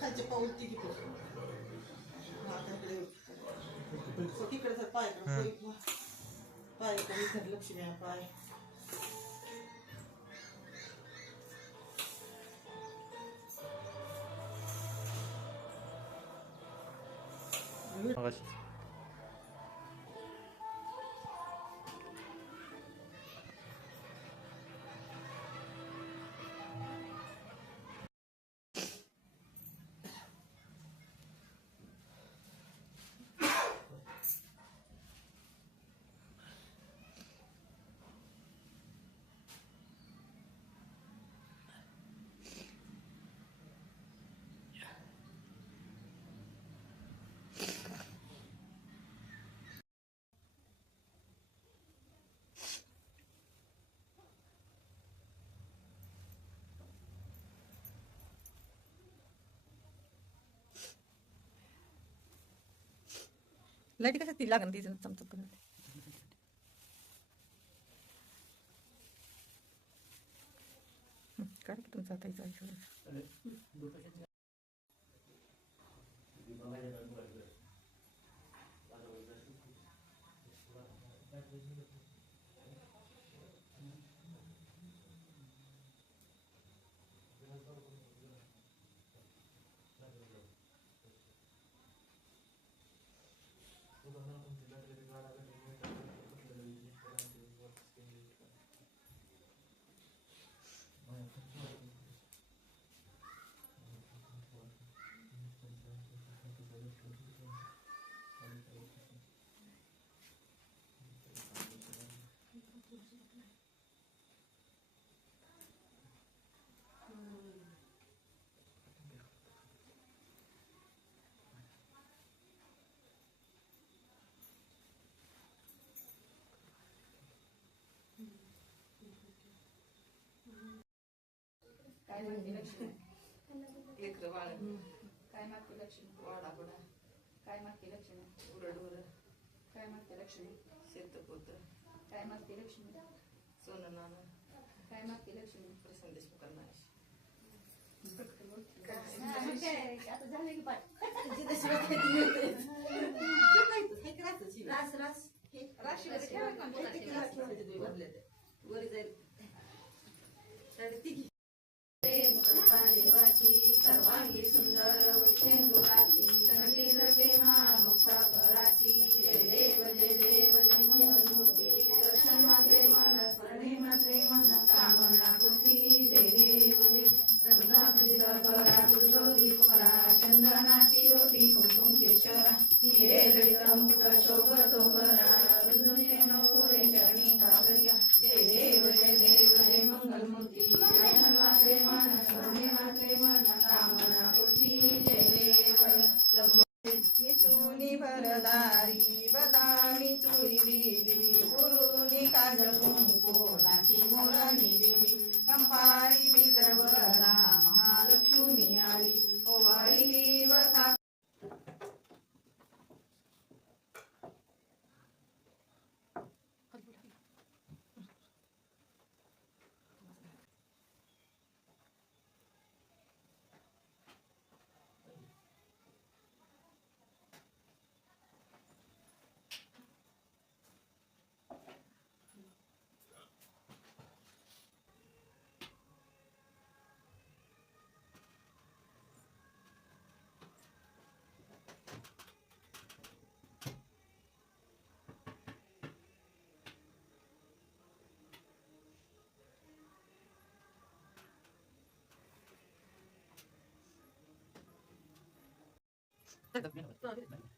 खालचे पाऊल ती घेतो तिकडे पाय पाय इथं लक्ष्मी पाय लाईट कशात लागण ती चमचम करत काय तुमचा आता काय मागते लक्ष्मी एक वाळ काय मागते लक्ष्मी वाडा बुडा काय मागते लक्ष्मी उरड उरड काय मागते लक्ष्मी शेतपुत्र काय मागते लक्ष्मी सोनं नाणं काय मागते लक्ष्मी प्रसन्न देशमुखांना आता झाले की पाठ राशी वर जाईल सर्वांगी सुंदर वृक्षेंदुराची संगीत प्रेमा मुक्ता फळाची जय देव जय मंगलमूर्ती दर्शन मात्रे मन स्मरणे मात्रे मन कामना पूर्ती जय देव जय रघुनाथ करा तुझोरी कुमारा चंदनाची ओटी कुंकुम केशरा हिरे जडित मुकुट शोभतो बरा वृंदुने नकोरे चरणी काकर्या जय देव जय मंगलमूर्ती दर्शन मात्रे मन स्मरणे मात्रे मन कामना पूर्ती जय देव मिसुनी भरदारी बदामी तुरी दिली पुरुनी काजळ कुंकू नाची मोरणी दिली कंपाळी बिजरवरा महालक्ष्मी आली ओवाळी वता Sorry.